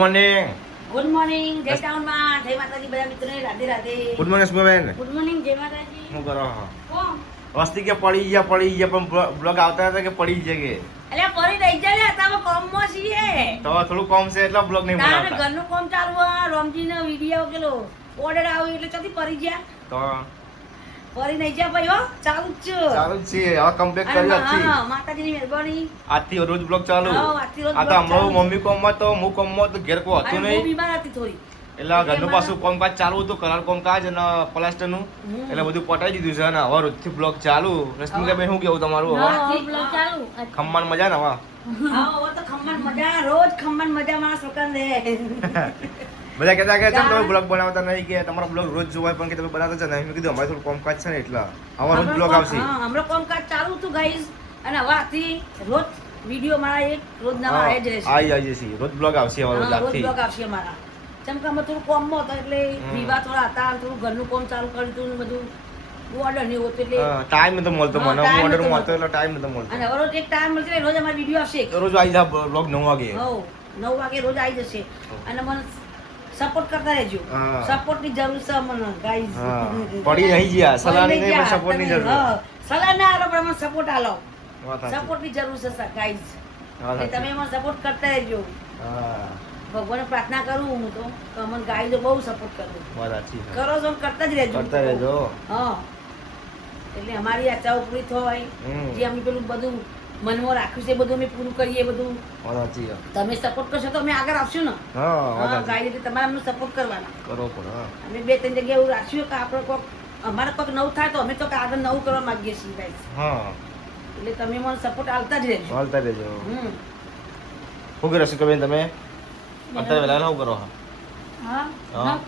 Morning. Good morning જય ટાઉનમાં જય માતાજી બધા મિત્રોને રાધે રાધે. ગુડ મોર્નિંગ સ્મોબેન. ગુડ મોર્નિંગ જય માતાજી. શું કરો? કોણ વસ્તી કે પડી ગયા પણ બ્લોગ આવતા હતા કે પડી ગયા કે અલ્યા પરી રહી જાય તારો કોમમાં છીએ તો થોડું કોમ છે એટલે બ્લોગ નહીં તારે બનાવતા ઘરનું કામ ચાલુ આ રોમજીનો વિડિયો કેલો ઓર્ડર આવ્યો એટલે ચાથી પરી ગયા તો પરી નહીં ગયા ભાઈ હો ચાલુ જ છે સારું જ છે હવે કમ્પ્લીટ અને કરી આજથી હા માતાજીની મહેરબાની આજથી રોજ બ્લોગ ચાલુ હા, આજથી રોજ આ તો vlog હમણાં ચાલુ. મમ્મી કોમમાં તો હું કોમમાં તો ઘેર કોઈ હતું અને હું નહીં બીમાર હતી થોડી એટલે ઘરનું પાછું કોમકાજ ચાલુ હતું કલર કોમકાજ અને પ્લાસ્ટરનું એટલે બધું પટાઈ દીધું છે અને હવે રોજથી બ્લોગ ચાલુ. રશ્મિકાબેન શું કેવું તમારું હવે આજથી vlog ચાલુ ખમ્માન મજા ને હવે હા હવે તો ખમ્મણ મજા રોજ ખમ્મણ મજા મારા છોકરાને દે બધા કહેતા કે ચમ તમે બ્લોગ બનાવતા નહીં કે તમારો બ્લોગ રોજ જોવાય પણ કે તમે બનાવતા જ નહીં. મેં કીધું અમારે થોડું કોમકાજ છે ને એટલે હવે રોજ બ્લોગ આવશે. હા હમણાં કામકાજ ચાલુ હતું ગાઈઝ અને હવે આથી રોજ વિડિયો મારા એક રોજ નવા આવે જ રહેશે. આવી જશે રોજ બ્લોગ આવશે હવે રોજ હા, રોજ આજથી. બ્લોગ આવશે મારા ચમકામાં થોડું કોમમાં હતો એટલે વિવાહ થોડા હતા થોડું ઘરનું કામ ચાલુ કર્યું હતું ને બધું ઓર્ડર નહીં હોતું એટલે ટાઈમ નતો મળતો હા, મને time ઓર્ડર નતો મળતો મળતો. એટલે ટાઈમ નતો મળતો. અને હવે રોજ એક ટાઈમ મળશે એટલે રોજ અમારો વિડિયો આવશે રોજ આવી જા બ્લોગ 9 વાગે. હો 9 વાગે રોજ આવી જશે અને મને સપોર્ટ કરતા રહેજો હા. સપોર્ટ ની જરૂર છે મને ગાઈઝ હા, પડી નહીં ગયા સલાહની નહીં પણ સપોર્ટ ની જરૂર. સલાહ ના આલો પણ મને સપોર્ટ આલો વાત સાચી. સપોર્ટ ની જરૂર છે ગાઈઝ વાત એટલે તમે સાચી. મને સપોર્ટ કરતા રહેજો હા, ભગવાનને પ્રાર્થના કરું હું તો કે મને ગાઈ બહુ સપોર્ટ કરો વાત સાચી છે. કરો છો ને કરતા જ રહેજો કરતા રહેજો. હા એટલે અમારી આચાઓ પૂરી થાય હમ. જે અમે પેલું બધું મનમાં રાખ્યું છે એ બધું અમે પૂરું કરીએ બધું વાત સાચી છે. તમે સપોર્ટ કરશો તો અમે આગળ આવશું ને હા, વાત હા સાચી. ગાઈ એટલે તમારે અમને સપોર્ટ કરવાના કરો પણ હા. અમે 2-3 જગ્યાએ એવું રાખ્યું કે આપણે કોઈક અમારે કોઈક નવું થાય તો અમે તો આગળ નવું કરવા માંગીએ છીએ ગાઈસ હા, એટલે તમે મને સપોર્ટ આલતા જ રહેજો ચાલતા રહેજો. હમ શું કરો રસિકાબેન તમે અત્યારે વહેલા શું કરો? હા હા.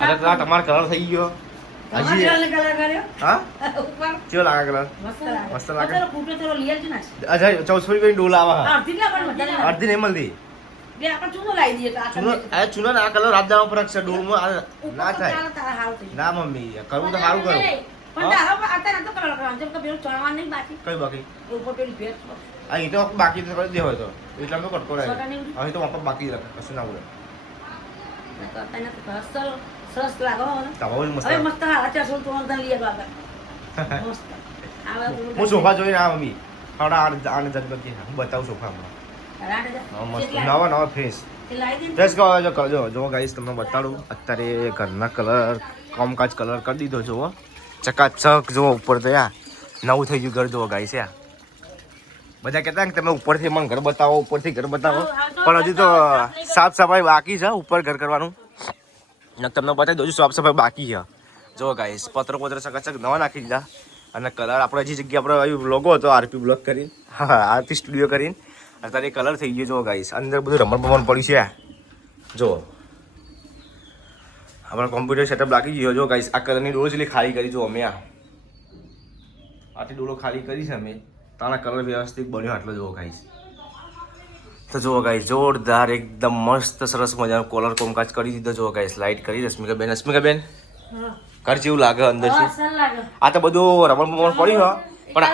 અરે તો આ તમારો કલર થઈ ગયો હજી. તમારે કલર કર્યો હા, ઉપર કેવો લાગે કલર? મસ્ત લાગે મસ્ત લાગે. ચલો કૂટો થોડો લઈ આવજો ને અચ્છા 1400 રૂપિયાની ડોલ આવે હા. અડધી ના પણ વધારે ના. અડધી નહીં મળતી. બે આપણે ચૂનો લાવી દઈએ તો આ ચૂનો આ ચૂનો ને આ કલર રાત દાવા ફરક છે ડોલમાં આ ઉપર ના તો થાય. ચાલે તારા હારું થઈ ના મમ્મી કરવું તો સારું કરું. પણ તારા પર અત્યારે નતો કલર કરવાનો જેમ કે પેલું ચણવાનું નહીં બાકી કઈ બાકી ઉપર પેલી ભેટ આ ઈટો બાકી તો કરી દેવો તો એટલા તો કટકો રહે. છોટા નહીં. અહીં તો વાપર બાકી રાખે કશું ના બોલે. અત્યારે નથી સરસ લાગો મને તમારો જ મસ્ત હવે લાગે. મસ્ત હારા ચારસો તો અંદર લઈ આવ્યો આગળ મસ્ત આવા થોડું હું સોફા જોઈને આ મમ્મી થોડા આને જગબગી હું બતાવું સોફામાં. રાડે જા. હા, મસ્ત કેટલા? નવા ફેસ તે લાવી દે ફેસ કહો જો કરજો જો ગાઈસ તમને બતાડું અત્યારે ઘરના કલર કામકાજ કલર કરી દીધો જુઓ ચકાચક જુઓ ઉપર તો યા નવું થઈ ગયું ઘર જુઓ ગાઈસ યા બધા કહેતા ને તમે ઉપરથી મને ઘર બતાવો ઉપરથી ઘર બતાવો પણ હજુ તો સાફ સફાઈ બાકી છે ઉપર ઘર કરવાનું ને તમને બતાવી દઉં છું સાફ સફાઈ બાકી છે જો ગાઈસ પત્ર ચકાચક નવા નાખી દીધા અને કલર આપણે હજી જગ્યા આપણે લોગો હતો આરપી બ્લોક કરીને હા આરપી સ્ટુડિયો કરીને અત્યારે કલર થઈ ગયો જો ગાઈસ અંદર બધું રમણ બમણ પડ્યું છે જો આપણા કોમ્પ્યુટર સેટઅપ લાગી ગયો જો ગાઈસ આ કલરની ડોલો જેટલી ખાલી કરી જો અમે આટલી ડોલો ખાલી કરી છે અમે તારા કલર વ્યવસ્થિત બન્યો આટલો જુઓ ગાઈસ તો જુઓ ગાઈસ જોરદાર એકદમ મસ્ત સરસ મજાનો કોલર કોમકાજ કરી દીધો જુઓ ગાઈસ લાઇટ કરી રશ્મિકાબેન હા ઘર જેવું લાગે અંદરથી અસલ લાગે આ તો બધું રમણ બમણ પડ્યું હા પણ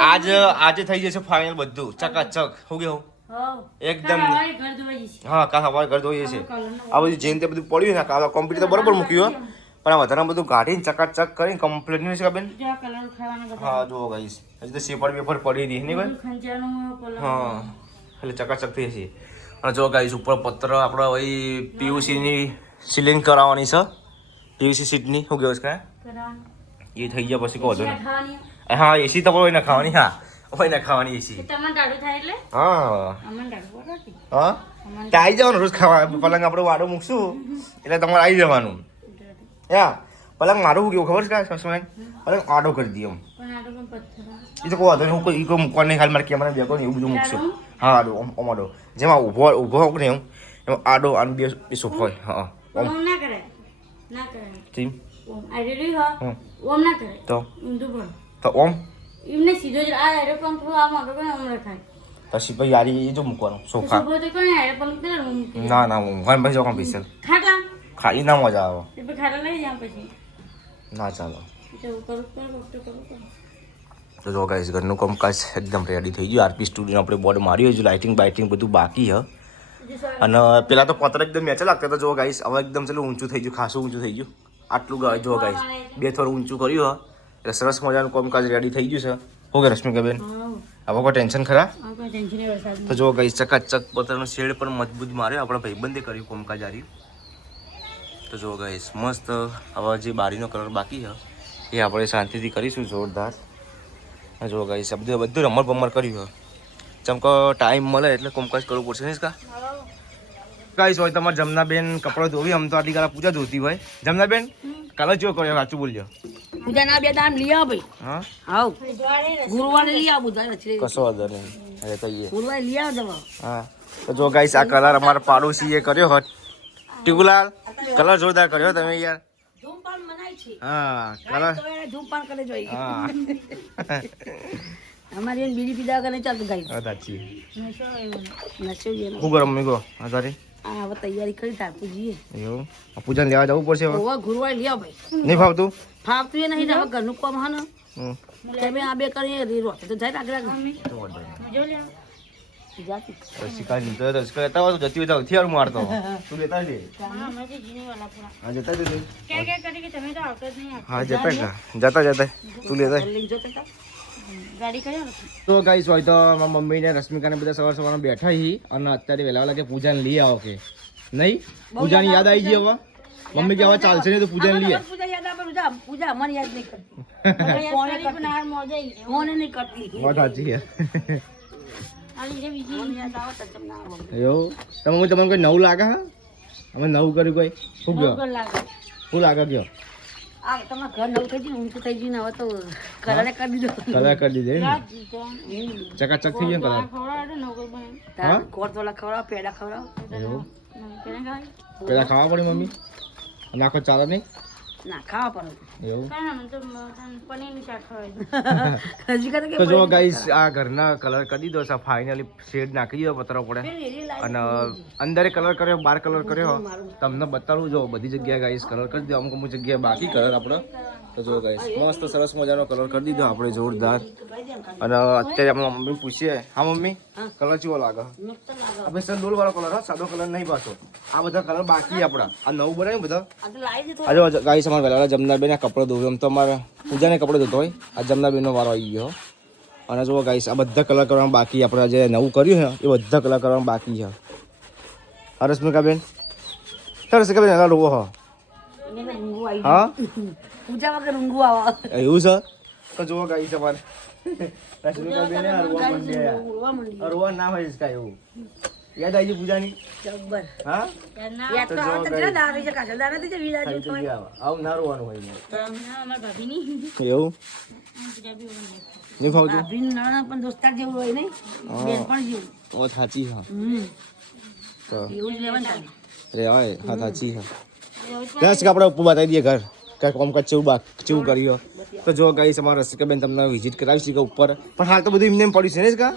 આજે થઈ જશે ફાઇનલ બધું ચકાચક હું કેવું હા એકદમ કાલે ઘર ધોઈ જશે હા કાં સવારે ઘર ધોઈએ છે આ બધું જેન તે બધું પડ્યું ને કાં કોમ્પ્યુટર તો બરોબર મૂક્યું હો. પણ આ વધારે બધું કાઢીને ચકાચક કરીને કમ્પ્લીટ નહીં છે બેન જો કલર ખાવાના બધા હા જુઓ ગાઈસ હજી તો સેપર વેપર પડી રહી નહીં ભાઈ ખંચાનું કલર હા એટલે ચકાચક થઈ છે અને જો ગાઈસ ઉપર પત્ર આપણે વહી પીયુસીની સીલિંગ કરાવવાની છે પીયુસી સીટની શું કહેવાય છે કરવાનું એ થઈ ગયા પછી કહો છો ને ખાવાની હા એસી તો હોય ને ખાવાની હા હોય ને ખાવાની એસી તમારે દાડું થાય એટલે હા અમને દાડું પડે હા ત્યાં આવી જવાનું રોજ ખાવા પલંગ આપણે વાડો મૂકશું એટલે તમારે આવી જવાનું યા પલંગ મારું શું કેવું ખબર છે કાંઈ સસમાન પલંગ આડો કરી દઈએ એમ પણ આડો પણ પથ્થર એ તો કહો હું કોઈ મૂકવા નહીં ખાલી મારે કેમેરા બે એવું બધું મૂકશું હા આડો ઓમ આડો જેમાં ઊભો હોક ને એમ એમાં આડો અને બે સોફો હોય હા ઓમ ના કરે ના કરે ટીમ ઓમ આઈડી હા હમ. ઓમ ના કરે તો ઊંધું પણ તો ઓમ એમને સીધો જ આ એરો પણ થોડું આમ આગળ પણ ઓમ રખાય પછી ભાઈ યારી એ જો મૂકવાનું સોફા સુબહ તો કોને એરો પણ કરે મૂકી ના ના હું ઘર પછી જોવા પૈસા ખાટલા ખાઈ ના મજા આવે એ પછી ખાટલા લઈ જાવ પછી ના ચાલો જવું કરું કરું તો જો ગાઈસ ઘરનું કામકાજ એકદમ રેડી થઈ ગયું આરપી સ્ટુડિયો આપણે બોર્ડ માર્યું છે લાઇટિંગ બાઇટિંગ બધું બાકી છે અને પેલા તો પત્ર એકદમ મેચા લાગતા હતા જો ગાઈસ, હવે એકદમ ચલો ઊંચું થઈ ગયું, ખાસું ઊંચું થઈ ગયું. આટલું જો ગાઈસ 2 થોડું ઊંચું કર્યું હો એટલે સરસ મજાનું કામકાજ રેડી થઈ ગયું છે. હો કે રશ્મિકાબેન, હવે કોઈ ટેન્શન ખરા? તો જો ગાઈસ ચકાચક પત્રનો શેડ પણ મજબૂત માર્યો, આપણા ભાઈબંધે કર્યું કામકાજ આર્યું. તો જો ગાઈસ મસ્ત. હવે જે બારીનો કલર બાકી છે એ આપણે શાંતિથી કરીશું જોરદાર. જો ગાઈસ બધું રમણ બમણ કર્યું છે. ચમકો ટાઈમ મળે એટલે કામકાજ કરવું પડશે ને કા ગાઈસ. હોય તમારે જમનાબેન કપડાં ધોવી, આમ તો આટલી કાલા પૂજા ધોતી હોય. જમનાબેન કલર ચેવો કર્યો સાચું બોલજો. પૂજાના 2 દાન લઈ આવ ભાઈ. હા હાઉ ગુરુવારે લઈ આવ બુધવારે કશો વાંધો નહીં. હવે તઈએ ગુરુવારે લઈ આવ જવા. હા તો જો ગાઈસ આ કલર અમારા પાડોશીએ કર્યો હોત. ટીબુલાલ કલર જોરદાર કર્યો તમે યાર. ધૂમપાન મનાય છે. હા કલર ધૂમપાન કરે જોઈ. હા અમારી એને બીડી પીધા વગર નહીં ચાલતું ગાઈ. સાચી નશો એનો. હું ગરમ મીગો આધારી આ હવે તૈયારી કરી તાર પૂજીએ. એવું પૂજાને લેવા જવું પડશે હવે. ઓવા ગુરુવારે લઈ આવ ભાઈ. નહીં ફાવતું? ફાવતું એ નહીં, હવે ઘરનું કામ હા ને હમ. તમે આ બે કરીએ રોટે તો જાય આગળ તો વાંધો નહીં. જો લે જાતી રસિકા તો રસિકા લેતા હોય તો જતી હોય તો હથિયાર મારતો. તું લેતા લે. હા જતા જતા. હા જતા કા જતા જતા તું લેતા. લઈને જો તો ગાડી કર્યો ને. તો ગાઈસ હોય તો મારા મમ્મી ને રશ્મિકા ને બધા સવાર સવારમાં બેઠા હી અને અત્યારે વહેલા વહેલા કે પૂજાને લઈ આવો કે નહીં. પૂજાની યાદ આવી ગઈ હવે. મમ્મી કે હવે ચાલશે નહીં તો પૂજાને લઈએ. પૂજા યાદ આપે પૂજા મને યાદ નહીં કરતી. કોને નહીં કરતી. વાત સાચી છે. મને યાદ આવે તો તમને ના આવે. એવું તમે તમને કોઈ નવું લાગે હા? અમે નવું કર્યું કોઈ શું ગયો શું લાગે ગયો? આ તમારા ઘર નવું થઈ ગયું, ઊંચું થઈ ગયું ને હવે તો કલરે કરી દીધો. કલર કરી દીધે ચકાચક થઈ ગયો કલર. તાર કોટ વાળા ખવડાવ, પેડા ખવડાવ. એવું પેલા ખાવા પડે મમ્મી? નાખો ચાલે નહીં? ના ખાવા પડે. એવું હજી કદે તો જો ગાઈસ આ ઘરના કલર કરી દીધો છે ફાઇનલી. શેડ નાખી દીધો પતરા પડે અને અંદર કલર કર્યો, બહાર કલર કર્યો. તમને બતાવું જો બધી જગ્યાએ ગાઈસ કલર કરી દીધો. અમુક અમુક જગ્યાએ બાકી કલર આપણો. તો જો ગાઈસ મસ્ત સરસ મજાનો કલર કરી દીધો આપણે જોરદાર. અને અત્યારે આપણે મમ્મી પૂછીએ, હા મમ્મી કલર કેવો લાગે? આપણે સંદોલ વાળો કલર હા, સાદો કલર નહીં પાછો. આ બધા કલર બાકી આપણા. આ નવું બનાવ્યું બધા. આજે ગાઈસ અમારે વહેલા જમનાબેન કપડો ધોવે. એમ તો અમારે પૂજાને કપડો ધોતો હોય. આ જમનાબેનનો વારો આવી ગયો. અને જો ગાઈસ આ બધા કલર કરવાનું બાકી. આપણે જે નવું કર્યું છે એ બધા કલર કરવાનું બાકી છે. હા રશ્મિકાબેન, રશ્મિકાબેન એના રોવો હો. હા પૂજા વગર ઊંઘું આવે. એવું છે તો જુઓ ગાઈસ અમારે રશ્મિકાબેન રોવા ના હોય કાંઈ એવું. યાદ આવી ગઈ પૂજાની? જબ્બર. હા યાદ તો આવે તો કેટલા દાડા છે, કાજલ દાડા થી જ વિરાજો તો. આવું ના રોવાનું હોય મારે. એવું નહીં ફાવતું? ભાભી નાના પણ દોસ્તાર જેવું હોય નહીં, બેન પણ જેવું. ઓ સાચી હા તો એવું જ લેવાનું. રેવાય. હા સાચી હા. ત્યાં આપણે ઉપર બતાવી દઈએ ઘર કાંઈ કામકાજ ચેવું કર્યો. તો જો ગાઈસ અમારા રસિકાબેન તમને વિઝિટ કરાવીશ કે ઉપર. પણ હાલ તો બધું એમને એમ પડ્યું છે ને કા?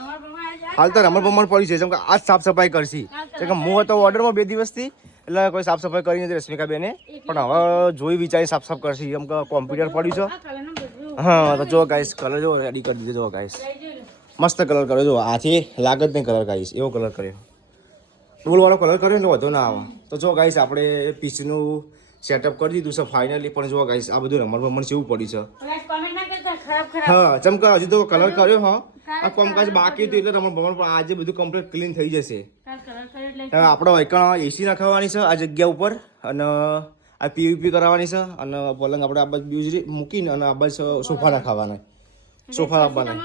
હાલ તો રમણ બમણ પડ્યું છે. જેમ કે આજ સાફ સફાઈ કરશી. કેમ કે હું હતો ઓર્ડરમાં 2 દિવસથી એટલે કોઈ સાફ સફાઈ કરી નથી રશ્મિકાબેને. પણ હવે જોઈ વિચારી સાફ સાફ કરશી. કેમ કે કોમ્પ્યુટર પડ્યું છે. હા તો જો ગાઈસ કલર જો રેડી કરી દીધો. જો ગાઈસ મસ્ત કલર કર્યો. જો આથી લાગે જ નહીં કલર ગાઈસ. એવો કલર કર્યો. ડોલવાળો કલર કર્યો એટલે વધુ ના આવે. તો જો ગાઈસ આપણે પીસનું સેટઅપ કરી દીધું છે ફાઇનલી. પણ જો ગાઈસ આ બધું રમણ બમણ જેવું પડ્યું છે. હા જેમ કે હજુ તો કલર કર્યો હા, આ કામકાજ બાકી હતું એટલે રમણ બમણ. પણ આજે બધું કમ્પ્લીટ ક્લીન થઈ જશે. આપણે વૈકણ એસી નાખવાની છે આ જગ્યા ઉપર અને આ પીવીપી કરાવવાની છે. અને પલંગ આપણે આ બાજુ બીજી મૂકીને અને આ બાજુ સોફા નાખવાના. સોફા આપવાના.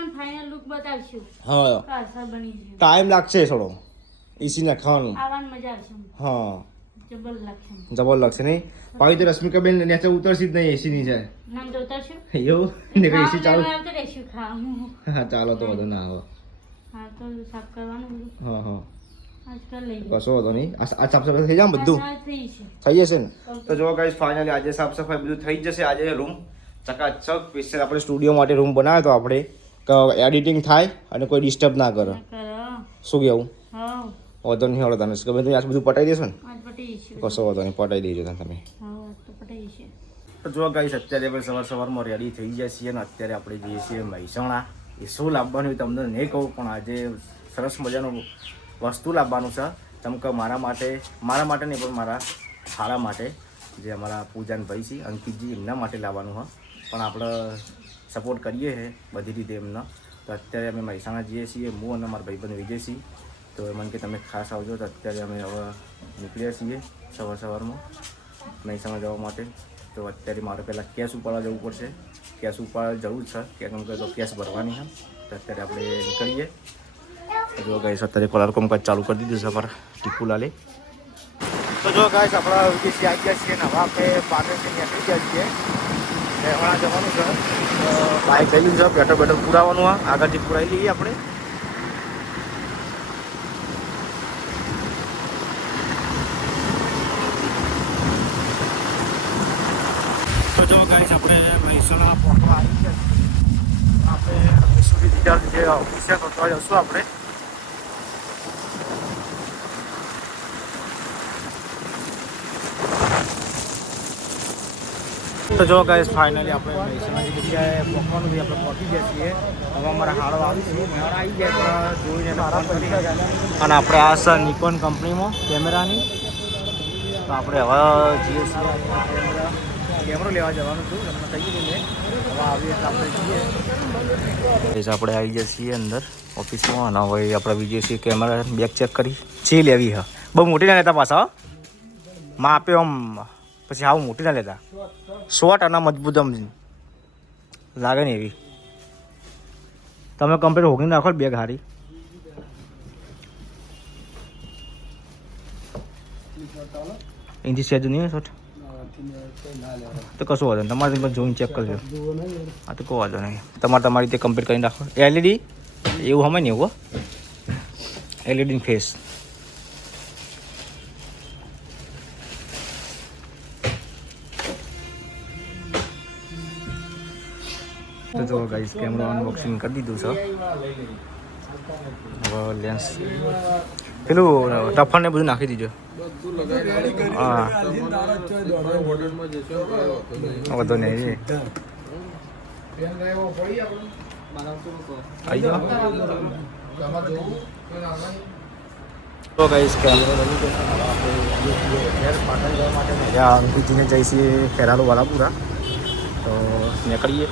હા ટાઈમ લાગશે થોડો એસી નાખવાનું. હા જબર લાગશે નહીં. પાવી તો રશ્મિકાબેન નીચે ઉતરશી જ નહીં એસી ની જાય એવું ને એસી ચાલુ. હા ચાલો તો વધુ ના આવે. હા હા કશો વાંધો નહીં. આ સાફ સફાઈ થઈ જાય બધું થઈ જશે ને. તો જો ગાઈસ ફાઇનલી આજે સાફ સફાઈ બધું થઈ જશે. આજે રૂમ ચકાચક સ્પેશિયલ આપણે સ્ટુડિયો માટે રૂમ બનાવ્યો તો આપણે કે એડિટિંગ થાય અને કોઈ ડિસ્ટર્બ ના કરે. શું કહેવું? વાંધો નહીં. હળો તને તમે આજ બધું પટાઈ દેશો ને? કશો વાંધો નહીં પટાઈ દેજો તમે. તો જો ગાઈસ અત્યારે આપણે સવારમાં રેડી થઈ જાય છીએ અને અત્યારે આપણે જઈએ છીએ મહેસાણા. એ શું લાવવાનું તમને નહીં કહું પણ આજે સરસ મજાનું વસ્તુ લાવવાનું છે. ચમકે મારા માટે નહીં પણ મારા હારા માટે જે અમારા પૂજાન ભાઈ છે અંકિતજી એમના માટે લાવવાનું હોય પણ આપણે સપોર્ટ કરીએ છીએ બધી રીતે એમનો. તો અત્યારે અમે મહેસાણા જઈએ છીએ, હું અને મારા ભાઈબંધ વિજયસિંહ. તો મને કે તમે ખાસ આવજો. તો અત્યારે અમે હવે નીકળ્યા છીએ સવારમાં મહેસાણા જવા માટે. તો અત્યારે મારે પહેલાં કેશ ઉપાડવા જવું પડશે. કેશ ઉપાડવા જવું જ છે કેમ કે તો કેશ ભરવાની છે. તો અત્યારે આપણે નીકળીએ. જો ગાઈસ અત્યારે કલર કામકાજ ચાલુ કરી દીધું છે પર ટીકુલાલે. તો જો ગાઈસ આપણા વિદેશી આવી ગયા છીએ ને હવે આપણે પાટણથી નીકળી ગયા છીએ. હમણાં જવાનું છે બાઇક લઈ લીધું છે, પેટ્રોલ પુરાવાનું હોય આગળથી પુરાવી લઈએ આપણે. તો જો ગાઈસ આપણે મહેસાણા પહોંચવા આવી ગયા છીએ. આપણે સુધી ડિટેલ જે ઓફિસ છે તો જશું આપણે. તો જો ગાઈસ ફાઇનલી આપણે મહેસાણાની જગ્યાએ પહોંચવાનું છે. આપણે પહોંચી ગયા છીએ. હવે અમારા હાડો આવી છે, મેળ આવી ગયા જોઈને અને આપણે આ છે નિકોન કંપનીમાં કેમેરાની. તો આપણે હવે જઈએ છીએ કેમેરો લેવા જવાનું છું તમને કહી દઈએ. હવે આવીએ એટલે આપણે જઈએ. આપણે આવી ગયા છીએ અંદર ઓફિસમાં અને હવે આપણે વિજય છીએ કેમેરા બેગ ચેક કરી છે લેવી હા. બહુ મોટી ના લેતા પાછા માં આપ્યો આમ પછી આવું મોટી ના લેતા. શોર્ટ અને મજબૂત આમ લાગે ને એવી. તમે કમ્પ્લીટ હોગીને રાખો બેગ હારી. એથી સહેજ નહીં શોર્ટ તો કશું વાંધો નહીં. તમારે પણ જોઈને ચેક કરજો. હા તો કોઈ વાંધો નહીં. તમારી રીતે કમ્પ્લીટ કરીને રાખો. એલઈડી એવું હમે ને એવું એલઈડી ફેસ. તો જો ગાઈસ કેમેરો અનબોક્સિંગ કરી દીધું છે. હવે લેન્સ પેલું ટફન ને બધું નાખી દીધું. હા વધુ નહીં તો ગાઈસ કેમેરો બની ગયો. પાટણ જવા માટે અંકિતજીને જઈશું ખેરાલુ વાલાપુરા. તો નીકળીએ.